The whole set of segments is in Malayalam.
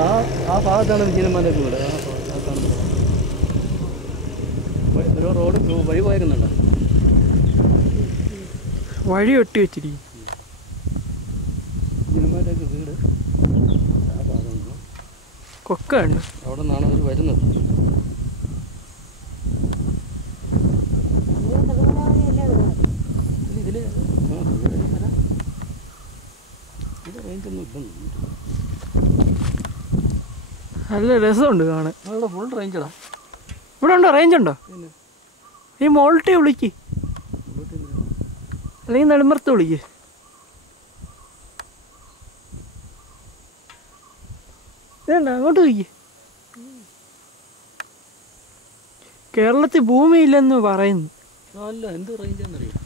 ആ ഭാഗത്താണ് വിജയന്മാരൊക്കെ വീട്. ആ കാണുന്നത് ഒരു റോഡ് വഴി പോയേക്കുന്നുണ്ടോ? വഴി വെട്ടി വെച്ചിരിക്കും വിജയന്മാരൊക്കെ വീട്. ആ ഭാഗമുണ്ട്. കൊക്ക ഉണ്ട്. അവിടെ നിന്നാണ് അവർ വരുന്നത്. ഇതില് റേഞ്ചൊന്നും ഇല്ലെന്ന്. നല്ല രസമുണ്ട് കാണാൻ. അവിടെ ഫുൾ റേഞ്ചടാ. ഇവിടെ ഉണ്ടോ? റേഞ്ച് ഉണ്ടോ? ഈ മോൾട്ടി വിളിക്ക്, അല്ലെങ്കിൽ നെടുമ്പുറത്ത് വിളിക്ക്. ഇതേണ്ട അങ്ങോട്ട് വിളിക്ക്. കേരളത്തിൽ ഭൂമിയില്ലെന്ന് പറയുന്നു. അല്ല, എന്ത് റേഞ്ചാണെന്നറിയാം.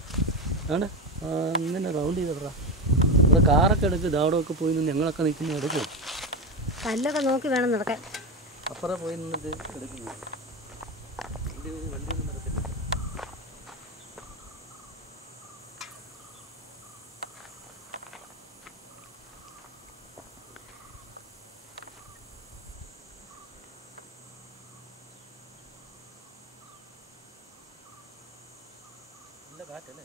ആണ് ഇങ്ങനെ റൗണ്ട് ചെയ്തടാ. ഇവിടെ കാറൊക്കെ എടുക്കും. ഇതവിടെയൊക്കെ പോയി നിന്ന് ഞങ്ങളൊക്കെ നിൽക്കുന്ന എടുക്കും. കല്ലൊക്കെ നോക്കി വേണം നടക്കാൻ. അപ്പുറം പോയി നിന്നിട്ട് എടുക്കുന്നു. വണ്ടിയൊന്നും നടത്തില്ല. നല്ല കാറ്റല്ലേ?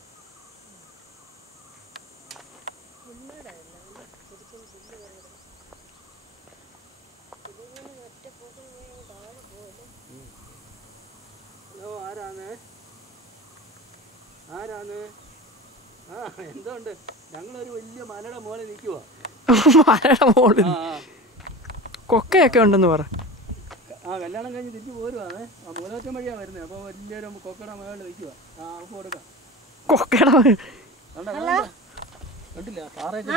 ആരാണ്? എന്തുകൊണ്ട്? ഞങ്ങളൊരു വലിയ മലയുടെ മോളിൽ നിൽക്കുവാ. മലയുടെ മോളിൽ കൊക്കയൊക്കെ ഉണ്ടെന്ന് പറ. കല്യാണം കഴിഞ്ഞ് തിരിച്ചു പോരുവാണ്. മൂലമറ്റം വഴിയാണ് വരുന്നത്. അപ്പോൾ വലിയൊരു കൊക്കയുടെ മുകളിൽ നിൽക്കുക. നമുക്ക് കൊടുക്കാം. കൊക്കയുടെ കണ്ടില്ല? പാറയൊക്കെ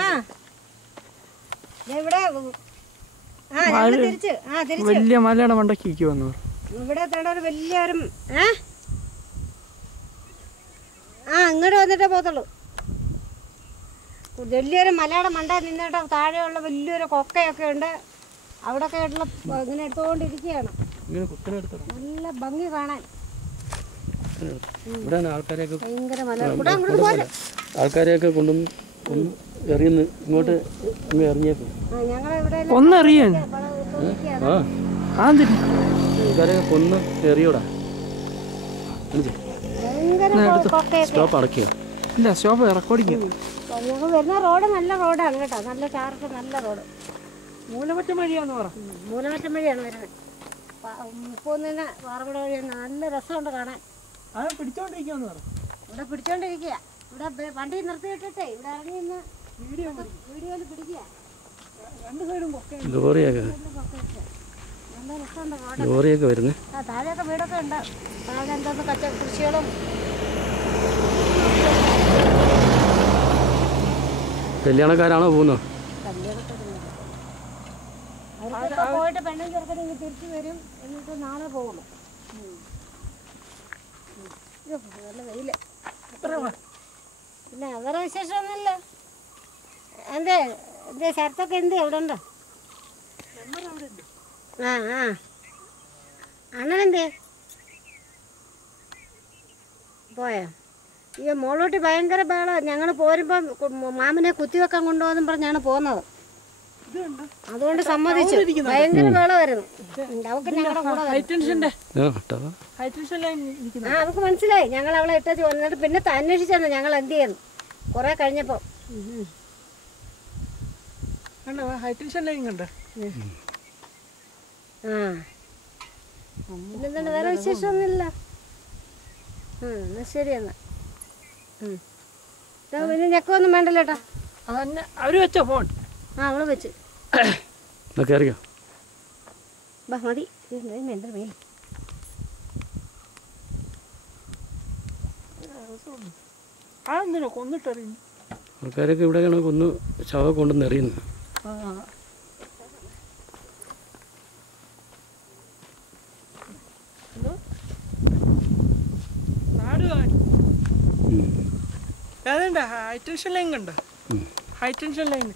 വലിയ മലയുടെ മണ്ടയ്ക്ക് ഇരിക്കുവെന്ന് പറ. ഇവിടെ വലിയൊരു ഇങ്ങോട്ട് വന്നിട്ടേ പോകത്തുള്ളൂ. വലിയൊരു മലയുടെ മണ്ട നിന്നിട്ട് താഴെയുള്ള വലിയൊരു കൊക്കയൊക്കെ ഉണ്ട്. അവിടെയൊക്കെ ആയിട്ടുള്ള ഇങ്ങനെ എടുത്തുകൊണ്ടിരിക്കുകയാണ്. നല്ല ഭംഗി കാണാൻ. ഭയങ്കര മല. ആൾക്കാരെയൊക്കെ കൊണ്ടും എറിയുന്നു. ഇങ്ങോട്ട് എറിഞ്ഞേക്കും. ഒന്നെറിയാൻ ആൾക്കാരെ കൊന്ന് എറിയൂടാ. സ്റ്റോപ്പ് അടയ്ക്കുക. ഇല്ല, സ്റ്റോപ്പ് റെക്കോർഡിങ്. ഞങ്ങൾ വരുന്ന റോഡ് നല്ല റോഡാണ് കേട്ടോ. നല്ല ചാർക്ക്, നല്ല റോഡ്. മൂലമറ്റം വഴിയാന്ന് പറ. മൂലമറ്റം വഴിയാണ് വരുന്നത്. മുപ്പൊന്നിന് വാറകുട വഴിയാണ്. നല്ല രസമുണ്ട് കാണാൻ. അത് പിടിച്ചോണ്ടിരിക്കുവെന്ന് പറ. ഇവിടെ പിടിച്ചോണ്ടിരിക്കുക. ഇവിടെ വണ്ടി നിർത്തിയിട്ടിട്ടേ ഇവിടെ ഇറങ്ങി നിന്ന് വീഡിയോയിൽ പിടിക്കുക. രണ്ട് സൈഡും ലോറിയൊക്കെ നല്ല രസമുണ്ട് റോഡ്. ലോറിയൊക്കെ വരുന്നത്. താഴെയൊക്കെ വീടൊക്കെ ഉണ്ട്. താഴെ എന്തോന്ന് കൃഷികളും. കല്യാണക്കാരാണോ പോകുന്നത്? അവർക്കൊക്കെ പോയിട്ട് പെണ്ണും ചെറുക്കനും തിരിച്ചു വരും. എന്നിട്ട് നാളെ പോകുള്ളൂ. നല്ല വെയില്. പിന്നെ വേറെ വിശേഷമൊന്നുമില്ല. എന്തേ ശരത്തൊക്കെ എന്തേ എവിടെ ഉണ്ടോ? അണ്ണനെന്തേ പോയോ? ഈ മോളൂട്ടി ഭയങ്കര ബഹളം. ഞങ്ങൾ പോരുമ്പം മാമനെ കുത്തിവെക്കാൻ കൊണ്ടുപോകുന്നു പറഞ്ഞാണ് പോകുന്നത്. അതുകൊണ്ട് സമ്മതിച്ചു. ഭയങ്കര ബഹളമായിരുന്നു. അവക്ക് ഞങ്ങളുടെ കൂടെ അവക്ക് മനസ്സിലായി. ഞങ്ങൾ അവളെ ഇട്ടു വന്നിട്ട് പിന്നെ അന്വേഷിച്ചെന്ന് ഞങ്ങൾ എന്ത് ചെയ്യുന്നു കുറെ കഴിഞ്ഞപ്പോ. പിന്നെന്താണ്? വേറെ വിശേഷമൊന്നുമില്ല. എന്നാ ശരി എന്നാ. പിന്നെ ഞെക്കൊന്നും വേണ്ടല്ലോ കേട്ടോ. അവര് വെച്ചോ ഫോൺ? അവള് വെച്ച് മതി. അതെന്തിനോ കൊന്നിട്ടറിയുന്നു. ആൾക്കാരൊക്കെ ഇവിടെയാണ് കൊന്ന് ശവം കൊണ്ടുവന്ന് എറിയുന്നത്. അതുണ്ട് ഹൈ ടെൻഷൻ ലൈൻ കണ്ടോ? High tension line